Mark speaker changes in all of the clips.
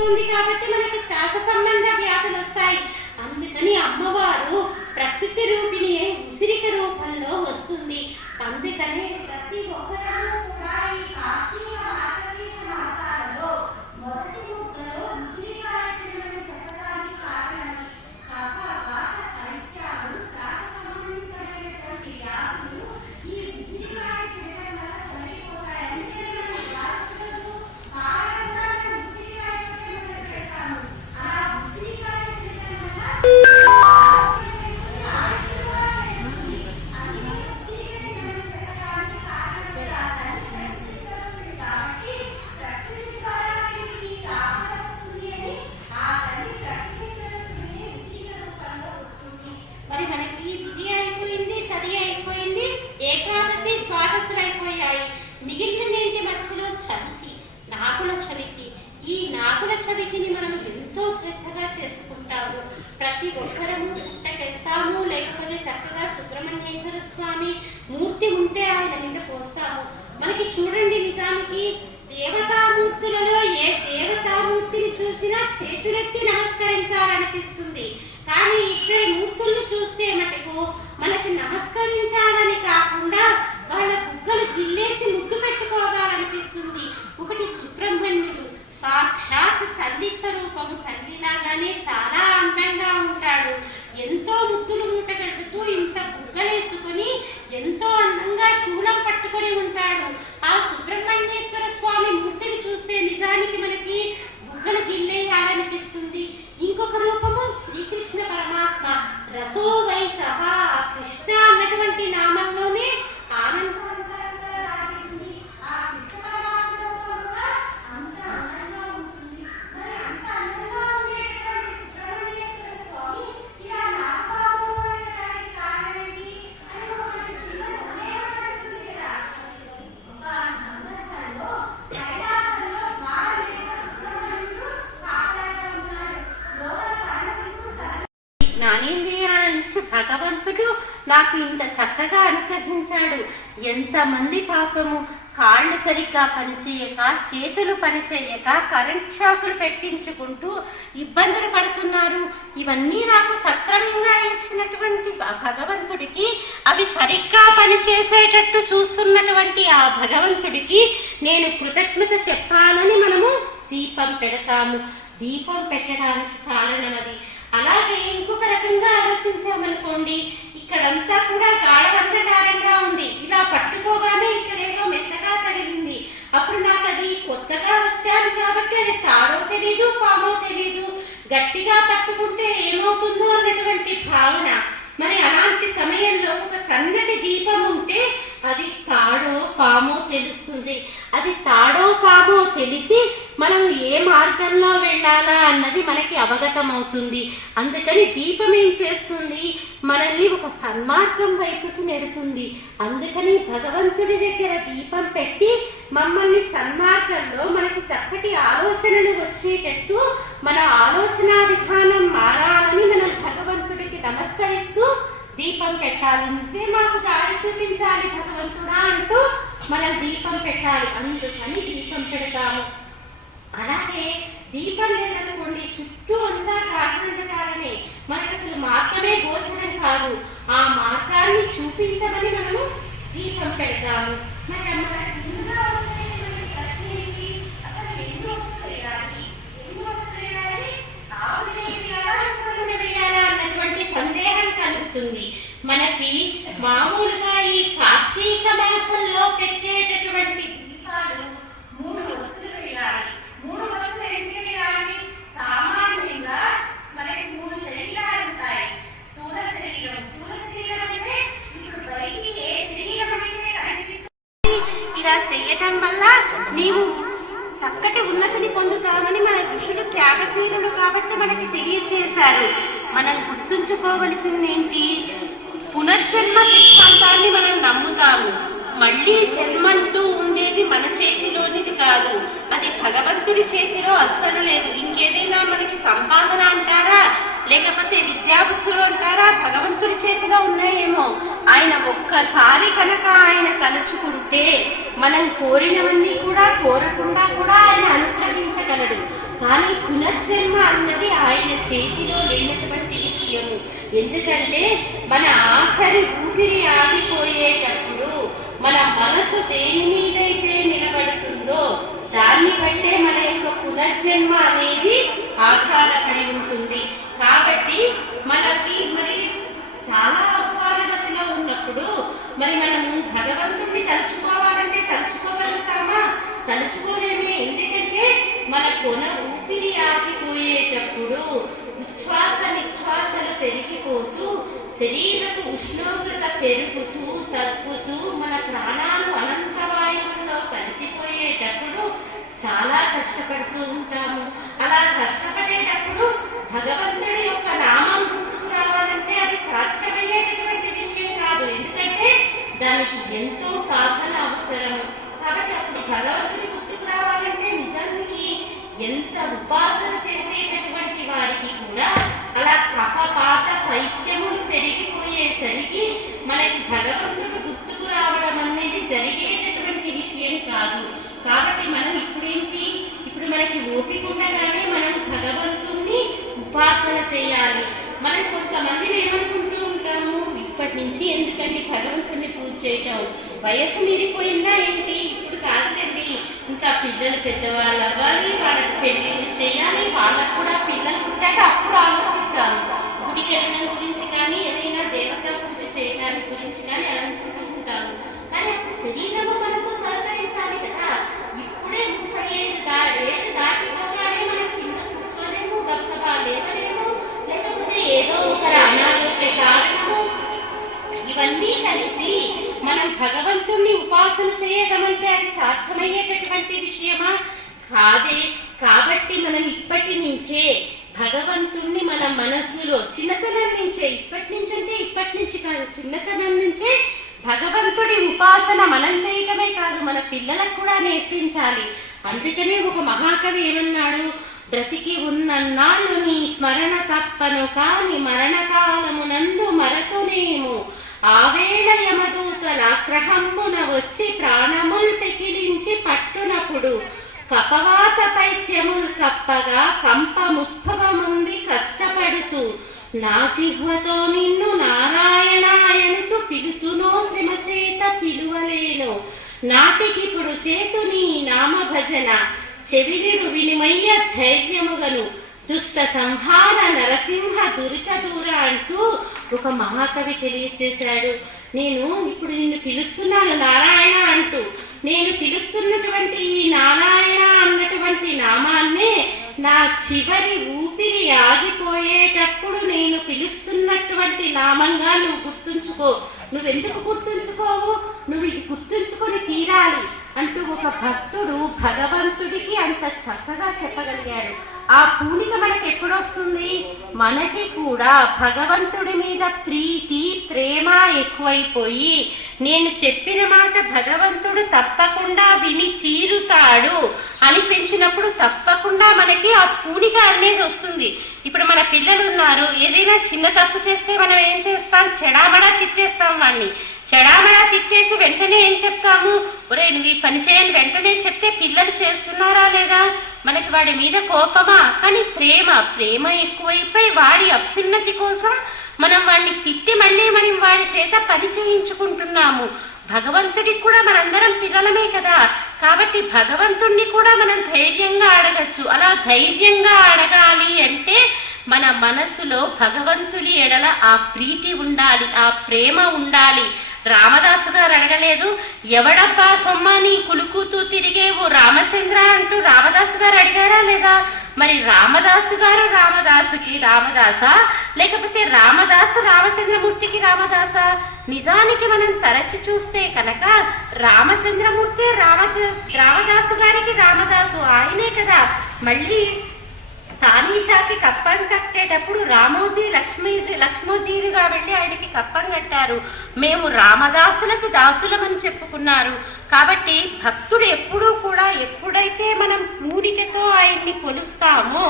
Speaker 1: ఉంది కాబట్టి మనకి శ్వాస సంబంధ వ్యాధులు వస్తాయి. అందుకని అమ్మవారు ప్రకృతి రూపిణి అయి ఉసిరిక రూపంలో వస్తుంది. అందుకని ప్రతి ఒక్కరూ కానీ ఇక్కడ మూర్తుల్ని చూస్తే మటుకు మనకి నమస్కరించాలని కాకుండా వాళ్ళ బుగ్గలు గిల్లేసి ముద్దు పెట్టుకోవాలనిపిస్తుంది ఒకటి సుబ్రహ్మణ్యుడు సాక్షాత్ తల్లి స్వరూపము తల్లిలాగానే చాలా అందంగా ఉంటాడు ఎంతో ముద్దులు మూట కడుతూ ఇంత బుగ్గలేసుకొని ఎంతో అందంగా శూలం పట్టుకొని ఉంటాడు ఆ సుబ్రహ్మణ్యేశ్వర స్వామి మూర్తిని చూస్తే నిజానికి మనకి బుగ్గలు గిల్లేయాలనిపిస్తుంది ఇంకొక రూపము శ్రీకృష్ణ పరమాత్మ రసో వై సహా కృష్ణ అన్నటువంటి నామంలోనే ఆనందవంతంగా రాగింది ఆ కృష్ణ పరమాత్మ రూపం కూడా అంత అందంగా ఉంటుంది మరి అంత అందంగా ఉండేటువంటి సుబ్రహ్మణ్యేశ్వర స్వామి ఇలా నామబాబు అనడానికి కారణం ఏంటి అని ఒక చిన్న సందేహం కలుగుతుంది కదా ఒక సందర్భంలో కైలాసంలో ద్వారమేద సుబ్రహ్మణ్యుడు కాపలాగా ఉన్నాడు లోపల పరమశివుడు చల్ల జ్ఞానేంద్రియాల నుంచి భగవంతుడు నాకు ఇంత చక్కగా అనుగ్రహించాడు ఎంతమంది పాపము కాళ్ళు సరిగ్గా పనిచేయక చేతులు పనిచేయక కరెంట్ షాకులు పెట్టించుకుంటూ ఇబ్బందులు పడుతున్నారు. ఇవన్నీ నాకు సక్రమంగా ఇచ్చినటువంటి భగవంతుడికి అవి సరిగ్గా పనిచేసేటట్టు చూస్తున్నటువంటి ఆ భగవంతుడికి నేను కృతజ్ఞత చెప్పాలని మనము దీపం పెడతాము. దీపం పెట్టడానికి కారణం అది అలాగే ఇంకొక రకంగా ఆలోచించామనుకోండి ఇక్కడంతా కూడా గాఢంధకారంగా ఉంది. ఇలా పట్టుకోగానే ఇక్కడ ఏదో మెత్తగా తగిలింది. అప్పుడు నాకు అది కొత్తగా వచ్చాను కాబట్టి అది తాడో తెలీదు పామో తెలీదు. గట్టిగా పట్టుకుంటే ఏమవుతుందో అన్నటువంటి భావన. మరి అలాంటి సమయంలో ఒక సన్నటి దీపం ఉంటే అది తాడో పామో తెలుస్తుంది. అది తాడో పామో తెలిసి మనం ఏ మార్గంలో వెళ్ళాలా అన్నది మనకి అవగతం అవుతుంది అందుకని దీపం ఏం చేస్తుంది? మనల్ని ఒక సన్మార్గం వైపుకు నెడుతుంది. అందుకని భగవంతుడి దగ్గర దీపం పెట్టి మమ్మల్ని సన్మార్గంలో మనకి చక్కటి ఆలోచనలు వచ్చేటట్టు మన ఆలోచన విధానం మారాలని మనం భగవంతుడికి నమస్కరిస్తూ దీపం పెట్టాలి. నువ్వే మాకు దారి చూపించాలి భగవంతుడా అంటూ మనం దీపం పెట్టాలి. అందుకని దీపం పెడతాము. అలాగే దీపం లేదనుకోండి చుట్టూ అంతా కారణంగానే మనకు అసలు మార్గమే గోచరం కాదు. ఆ మార్గాన్ని చూపించమని మనము దీపం పెడతాము. మరి మన ఇందులో ఉండేటువంటి ప్రశ్న నీవు చక్కటి ఉన్నతిని పొందుతామని మన ఋషులు త్యాగచీరుడు కాబట్టి మనకి తెలియచేశారు. మనం గుర్తుంచుకోవలసింది ఏంటి పునర్జన్మ సిద్ధాంతాన్ని మనం నమ్ముతాము. మళ్ళీ జన్మంటూ ఉండేది మన చేతిలోనిది కాదు. అది భగవంతుడి చేతిలో అస్సలు లేదు. ఇంకేదైనా మనకి సంపాదన అంటారా? లేకపోతే విద్యాబుద్ధులు అంటారా? భగవంతుడి చేతిలో ఉన్నాయేమో. ఆయన ఒక్కసారి కనుక ఆయన తలుచుకుంటే మనం కోరినవన్నీ కూడా కోరకుండా కూడా ఆయన అనుగ్రహించగలడు. కానీ పునర్జన్మ అన్నది ఆయన చేతిలో లేనటువంటి విషయము. ఎందుకంటే మన ఆఖరి ఊపిరి ఆగిపోయేటప్పుడు మన మనసు దేని మీదైతే నిలబడుతుందో దాన్ని బట్టే మన యొక్క పునర్జన్మ అనేది ఆధారపడి ఉంటుంది కాబట్టి మనకి మరి చాలా అవసరాల దశలో ఉన్నప్పుడు మరి మనము భగవంతుడిని తలుచుకోవాలంటే తలుచుకోగలుగుతామా? తలుచుకోలేమే ఎందుకంటే మన కొన ఊపిరి ఆగిపోయేటప్పుడు ఉచ్ఛ్వాస నిశ్వాసలు పెరిగిపోతూ శరీరపు ఉష్ణోగ్రత పెరుగుతూ తగ్గుతూ మన ప్రాణాలు అనంత వాయువుల్లో కలిసిపోయేటప్పుడు చాలా కష్టపడుతూ ఉంటాము. అలా కష్ట ఏంటండి ఎందుకండి పూజ చేయటం. వయసు మీరిపోయిందా ఏంటి? ఇప్పుడు కాదండి ఇంకా పిల్లలు పెద్దవాళ్ళు అవ్వాలి వాళ్ళకి పెళ్ళి చేయాలి వాళ్ళకు కూడా పిల్లలు పుట్టాక అప్పుడు ఆలోచిస్తాను గుడికి వెళ్ళడం గురించి కానీ ఏదైనా దేవతా పూజ చేయడానికి గురించి కానీ అనుకుంటూ ఉంటాము కానీ అప్పుడు శరీరము మనసు సహకరించాలి కదా ఇప్పుడే ముప్పై ఏళ్ళు దా ఏళ్ళు దాటిపోగానే మనం కింద కూర్చోలేము గబగబా లేవలేము లేకపోతే ఏదో ఒక అనారోగ్య కారణము ఇవన్నీ కలిసి మనం భగవంతుణ్ణి ఉపాసన చేయడం అంటే అది సాధ్యమయ్యేటటువంటి విషయమా? కాదే. కాబట్టి మనం ఇప్పటి నుంచే భగవంతుణ్ణి మన మనస్సులో చిన్నతనం నుంచే ఇప్పటి నుంచి అంటే ఇప్పటి నుంచి కాదు చిన్నతనం నుంచే భగవంతుడి ఉపాసన మనం చేయటమే కాదు మన పిల్లలకు కూడా నేర్పించాలి. అందుకనే ఒక మహాకవి ఏమన్నాడు? బ్రతికి ఉన్నన్నాళ్ళు నీ స్మరణ తప్పను కాని మరణకాలమునందు మరతునేము ఆవేళ యమదూతల గ్రహమున వచ్చి ప్రాణముల్ పెకిలించి పట్టునప్పుడు కపవాత పైత్యముల్ కప్పగా కంపముద్భవముంది కష్టపడుతూ నా జిహ్వతో నిన్ను నారాయణాయనుచు పిలుతునో శ్రమచేత పిలువలేను. నాటికిప్పుడు చేతు నీ నామ భజన చెవిలిడు వినిమయ్య ధైర్యముగను. దుష్ట సంహార నరసింహ దురిత దూర అంటూ ఒక మహాకవి తెలియజేశాడు నేను ఇప్పుడు నిన్ను పిలుస్తున్నాను నారాయణ అంటూ. నేను పిలుస్తున్నటువంటి ఈ నారాయణ అన్నటువంటి నామాన్నే నా చివరి ఊపిరి ఆగిపోయేటప్పుడు నేను పిలుస్తున్నటువంటి నామంగా నువ్వు గుర్తుంచుకో. నువ్వెందుకు గుర్తుంచుకోవు? నువ్వు ఇది గుర్తుంచుకొని తీరాలి అంటూ ఒక భక్తుడు భగవంతుడికి అంత చక్కగా చెప్పగలిగాడు. ఆ పూనిక మనకి ఎప్పుడొస్తుంది మనకి కూడా భగవంతుడి మీద ప్రీతి ప్రేమ ఎక్కువైపోయి నేను చెప్పిన మాట భగవంతుడు తప్పకుండా విని తీరుతాడు అనిపించినప్పుడు తప్పకుండా మనకి ఆ పూనిక అనేది వస్తుంది. ఇప్పుడు మన పిల్లలు ఉన్నారు ఏదైనా చిన్న తప్పు చేస్తే మనం ఏం చేస్తాం? చెడామడా తిప్పేస్తాం వాడిని చెడామడా తిట్టేసి వెంటనే ఏం చెప్తాము? ఒరే నువ్వు ఈ పని చేయని వెంటనే చెప్తే పిల్లలు చేస్తున్నారా లేదా? మనకి వాడి మీద కోపమా? కానీ ప్రేమ ప్రేమ ఎక్కువైపోయి వాడి అభ్యున్నతి కోసం మనం వాడిని తిట్టి మళ్ళీ మనం వాడి చేత పని చేయించుకుంటున్నాము. భగవంతుడికి కూడా మనందరం పిల్లలమే కదా. కాబట్టి భగవంతుణ్ణి కూడా మనం ధైర్యంగా అడగచ్చు. అలా ధైర్యంగా అడగాలి అంటే మన మనసులో భగవంతుడి ఎడల ఆ ప్రీతి ఉండాలి ఆ ప్రేమ ఉండాలి. రామదాసు గారు అడగలేదు ఎవడబ్బా సొమ్మ నీ కులుకుతూ తిరిగేవు రామచంద్ర? అంటూ రామదాసు గారు అడిగారా లేదా? మరి రామదాసు గారు రామదాసుకి రామదాస? లేకపోతే రామదాసు రామచంద్రమూర్తికి రామదాస? నిజానికి మనం తరచి చూస్తే కనుక రామచంద్రమూర్తి రామ రామదాసు గారికి రామదాసు ఆయనే కదా. మళ్ళీ తానీషాకి కప్పం కట్టేటప్పుడు రామోజీ లక్ష్మీ లక్ష్మోజీలుగా వెళ్ళి ఆయనకి కప్పం కట్టారు. మేము రామదాసులకు దాసులమని చెప్పుకున్నారు. కాబట్టి భక్తుడు ఎప్పుడూ కూడా ఎప్పుడైతే మనం పూడికతో ఆయన్ని కొలుస్తామో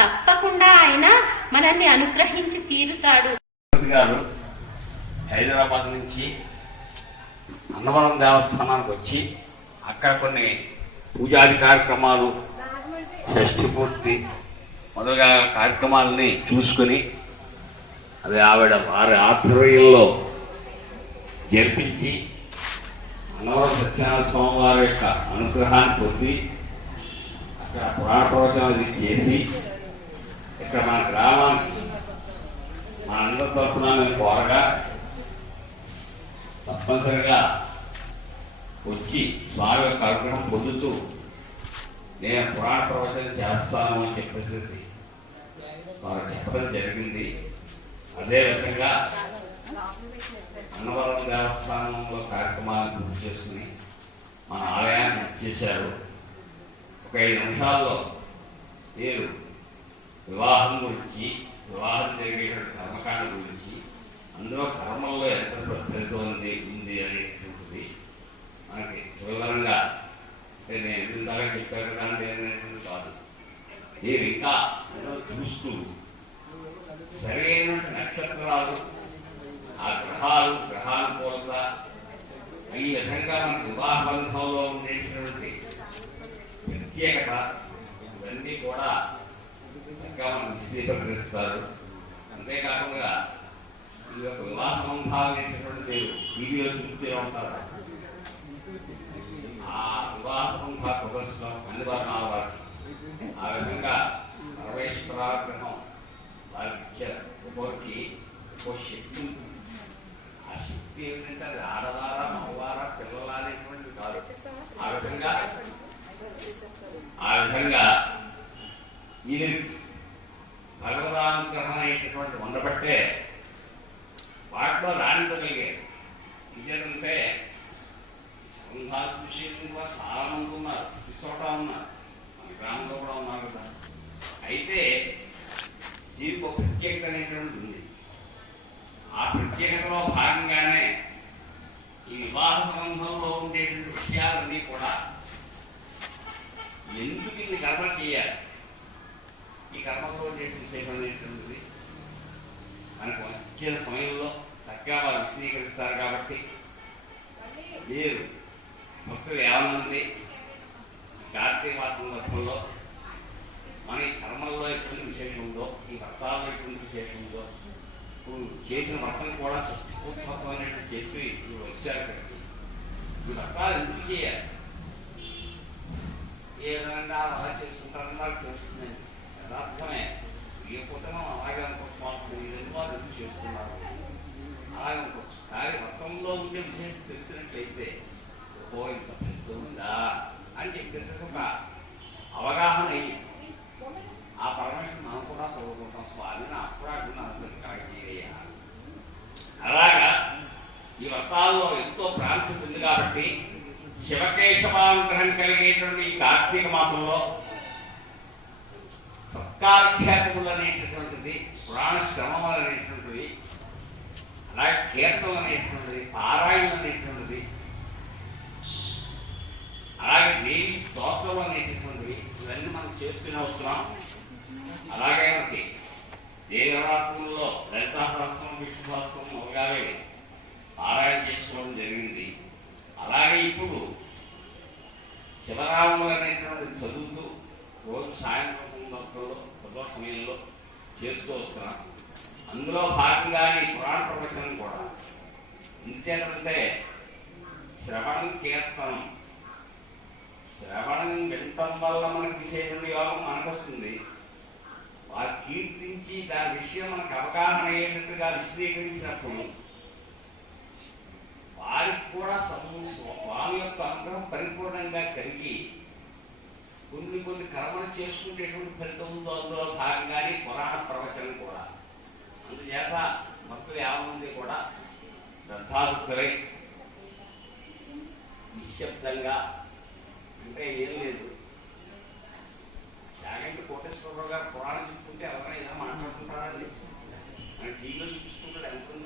Speaker 1: తప్పకుండా ఆయన మనల్ని అనుగ్రహించి తీరుతాడు.
Speaker 2: గారు హైదరాబాద్ నుంచి అన్నవరం దేవస్థానానికి వచ్చి అక్కడ కొన్ని పూజాది కార్యక్రమాలు షష్ఠి పూర్తి మొదలుగా కార్యక్రమాలని చూసుకుని అది ఆవిడ వారి ఆధ్వర్యంలో జరిపించి అన్నవరం సత్యనారాయణ స్వామి వారి యొక్క అనుగ్రహాన్ని పొంది అక్కడ పురాణ ప్రవచనం అది చేసి ఇక్కడ మన గ్రామానికి మా అందరి తరఫున నేను కోరగా తప్పనిసరిగా వచ్చి స్వామి యొక్క అనుగ్రహం పొందుతూ నేను పురాణ ప్రవచనం చేస్తాను అని చెప్పేసి వారు చెప్పడం జరిగింది. అదే విధంగా అన్నవరం దేవస్థానంలో కార్యక్రమాలను పూర్తి చేసుకుని మన ఆలయాన్ని చేశారు. ఒక ఐదు నిమిషాల్లో మీరు వివాహం గురించి వివాహం జరిగేటువంటి కర్మకాండ గురించి అందులో కర్మల్లో ఎంత ఫలితం ఉంది ఉంది అనేటువంటిది మనకి వివరంగా అంటే నేను ఇందాక చెప్పాను కానీ నేను కాదు. ఏ ఇంకా చూస్తూ సరైన నక్షత్రాలు ఆ గ్రహాలు గ్రహానుకూలత ఈ విధంగా మన వివాహ బంధంలో ఉండేటువంటి ప్రత్యేకత ఇవన్నీ కూడా ఇంకా మనం విశ్లేషిస్తారు అంతేకాకుండా ఈ యొక్క వివాహ సంబంధాలు అనేటటువంటి టీవీలో చూస్తూనే ఉంటారు. ఆ వివాహ సంబంధ ప్రదర్శనం అన్ని వర్ణాల వారికి. ఆ విధంగా పరమేశ్వరాగ్రహం వారికి ఇచ్చారు ఒక్కొక్కరికి ఒక్కో శక్తి ఉంటుంది. ఆ శక్తి ఏంటంటే అది ఆడవారా మగవారా పిల్లల అనేటువంటిది కాదు ఆ విధంగా ఆ విధంగా ఇది భగవదానుగ్రహం అనేటటువంటి ఉండబట్టే వాటిలో రాణించగలిగారు ఇదేంటంటే సంఘాలు విషయంలో కూడా చాలా మంది ఉన్నారు చోట ఉన్నారు మన గ్రామంలో కూడా ఉన్నారు కదా అయితే దీనికి ఒక ప్రత్యేకత అనేటువంటిది ఉంది ఆ ప్రత్యేకతలో భాగంగానే ఈ వివాహ సంబంధంలో ఉండేటువంటి విషయాలన్నీ కూడా ఎందుకు ఇన్ని కర్మ చేయాలి? ఈ కర్మలో ఉండేటువంటి విషయం అనేటువంటిది మనకు వచ్చిన సమయంలో చక్కగా వారు విశదీకరిస్తారు కాబట్టి మీరు భక్తులు ఏమనుంది కార్తీక మాసం వర్గంలో మన ఈ కర్మల్లో ఎటువంటి విశేషం ఉందో ఈ వ్రతాల్లో ఎటువంటి విశేషం ఉందో ఇప్పుడు చేసిన వ్రతం కూడా సృష్టిపూర్వకమైనట్టు చేసి ఇప్పుడు వచ్చారు ఇక్కడికి. ఎందుకు చేయాలి ఏ విధంగా అలా చేసుకుంటారని నాకు తెలుస్తుంది యథార్థమే ఏ కుటుంబం అలాగే అనుకోవచ్చు ఈ రెండు వారు ఎందుకు చేస్తున్నారు అలాగే అనుకోవచ్చు కానీ రక్తంలో ఉండే విషయం తెలిసినట్లయితే ఓ ఇంత పెద్ద ఉందా అని చెప్పేసి ఒక అవగాహన అయ్యి ఆ పరమేశ్వరం మనం కూడా కోరుకుంటాం స్వామి నాకు కూడా అడుగున్నాను అలాగా ఈ వ్రతాల్లో ఎంతో ప్రాముఖ్యత ఉంది కాబట్టి శివకేశవానుగ్రహం కలిగేటువంటి ఈ కార్తీక మాసంలో సత్కారఖ్యాతములు అనేటటువంటిది పురాణ శ్రమములు అనేటువంటిది అలాగే కీర్తనలు అనేటువంటిది పారాయణలు అనేటువంటిది అలాగే దేవి స్తోత్రం అనేటటువంటివి ఇవన్నీ మనం చేస్తూనే వస్తున్నాం. అలాగే మనకి దేవరాత్రుల్లో లలితాశాస్త్రం విష్ణుశాస్త్రం మొదలగానే పారాయణ చేసుకోవడం జరిగింది. అలాగే ఇప్పుడు శివరాములు అనేటువంటి చదువుతూ రోజు సాయంత్రం సందర్భంలో ప్రదో సమయంలో చేస్తూ వస్తున్నాం అందులో భాగంగా ఈ పురాణ ప్రవచనం కూడా. ఎందుకంటే శ్రవణం కీర్తనం. శ్రవణం వినటం వల్ల మనకి విశేషమైన యోగం మనకు వస్తుంది వారు కీర్తించి దాని విషయం మనకు అవగాహన అయ్యేటట్టుగా విశదీకరించినప్పుడు వారికి కూడా స్వామి యొక్క అనుగ్రహం పరిపూర్ణంగా కలిగి కొన్ని కొన్ని కర్మలు చేసుకునేటువంటి ఫలితం ఉందో అందులో భాగంగానే పురాణ ప్రవచనం కూడా. అందుచేత భక్తులు యావమంది కూడా శ్రద్ధాశుద్ధులై నిశ్శబ్దంగా అంటే ఏం లేదు. యాగంటి కోటేశ్వరరావు గారు పురాణం చెప్పుకుంటే ఎవరైనా మాట్లాడుకుంటారండి మాట్లాడుతుంటారండి మన టీవీలో చూపిస్తుంటాడు ఎంతమంది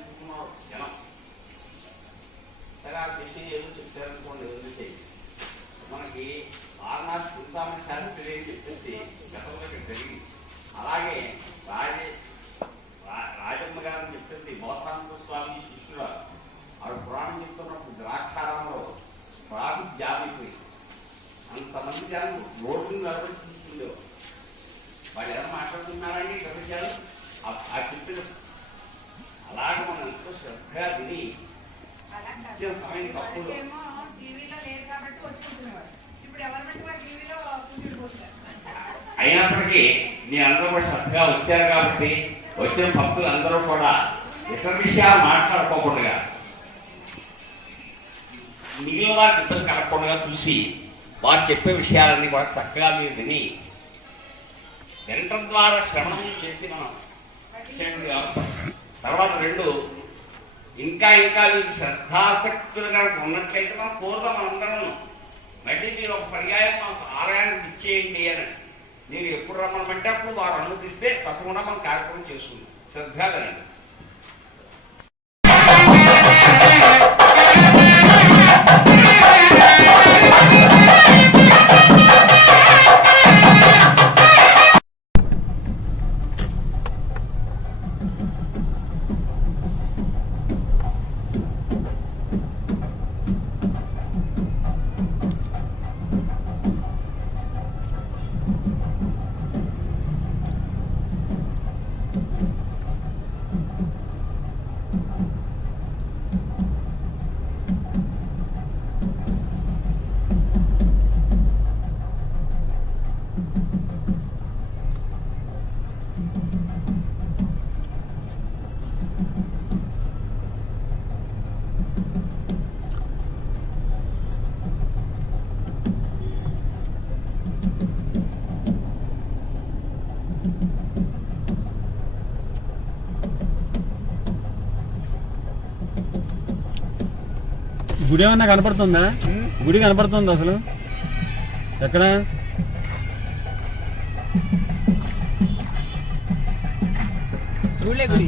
Speaker 2: సరే ఆ విషయం ఏదో చెప్తారనుకోండి ఏదో మనకి వారణాసి చింతామణి శాస్త్రి తెలియని చెప్పేసి గతంలో జరిగింది అలాగే రాజే రాజమ్మ గారని చెప్పేసి మోతాంత స్వామి శిష్యుడు ఆవిడ పురాణం చెప్తున్నప్పుడు ద్రాక్షారంలో బాగా జాబిపోయింది అంతమంది జనం రోడ్డు నడవడి వాళ్ళు ఏదో మాట్లాడుతున్నారండి గత జనం ఆ- చెప్పిన అలాగే మనం ఎంతో శ్రద్ధగా విని అయినప్పటికీ మీ అందరూ కూడా శ్రద్ధగా వచ్చారు కాబట్టి వచ్చిన భక్తులు అందరూ కూడా ఇతర విషయాలు మాట్లాడుకోకుండా మిగిలిన వారికి ఇబ్బంది కలగకుండా చూసి వారు చెప్పే విషయాలన్నీ కూడా చక్కగా మీరు విని వినటం ద్వారా శ్రవణం చేసి మనం. తర్వాత రెండు ఇంకా ఇంకా మీకు శ్రద్ధాసక్తులు కనుక ఉన్నట్లయితే మనం పూర్వం అందరం మళ్ళీ మీరు ఒక పర్యాయం మాకు ఆలయానికి ఇచ్చేయండి అని. మీరు ఎప్పుడు రమ్మనమంటే అప్పుడు వారు అనుమతిస్తే తప్పకుండా మనం కార్యక్రమం చేసుకుందాం. శ్రద్ధగా
Speaker 3: గుడి ఏమన్నా కనపడుతుందా? గుడి కనపడుతుంది అసలు. ఎక్కడ?
Speaker 4: చూడలే గుడి.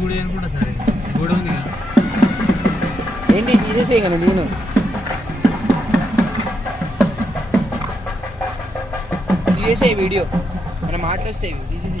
Speaker 5: గుడి అనుకుంటా సరే. గుడి ఉంది కదా.
Speaker 4: ఏంటి తీసేసే కదా నేను తీసేసే వీడియో. మన మాటలు వస్తాయి తీసేసి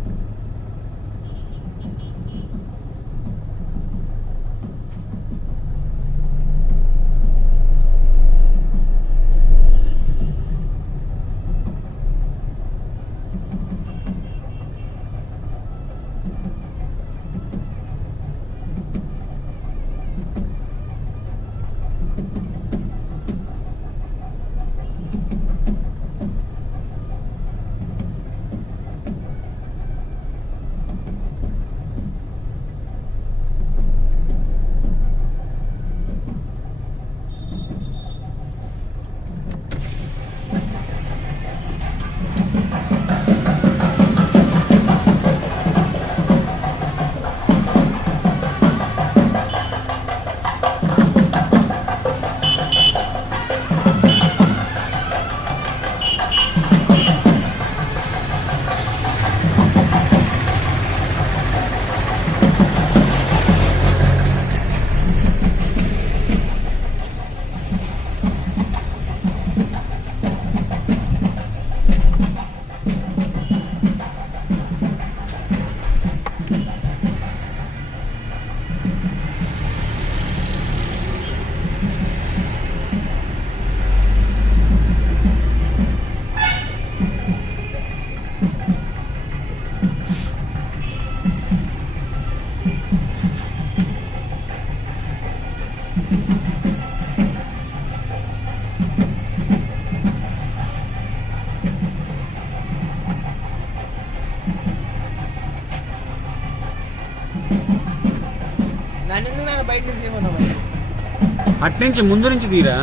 Speaker 3: అట్నుంచి ముందు నుంచి తీరా?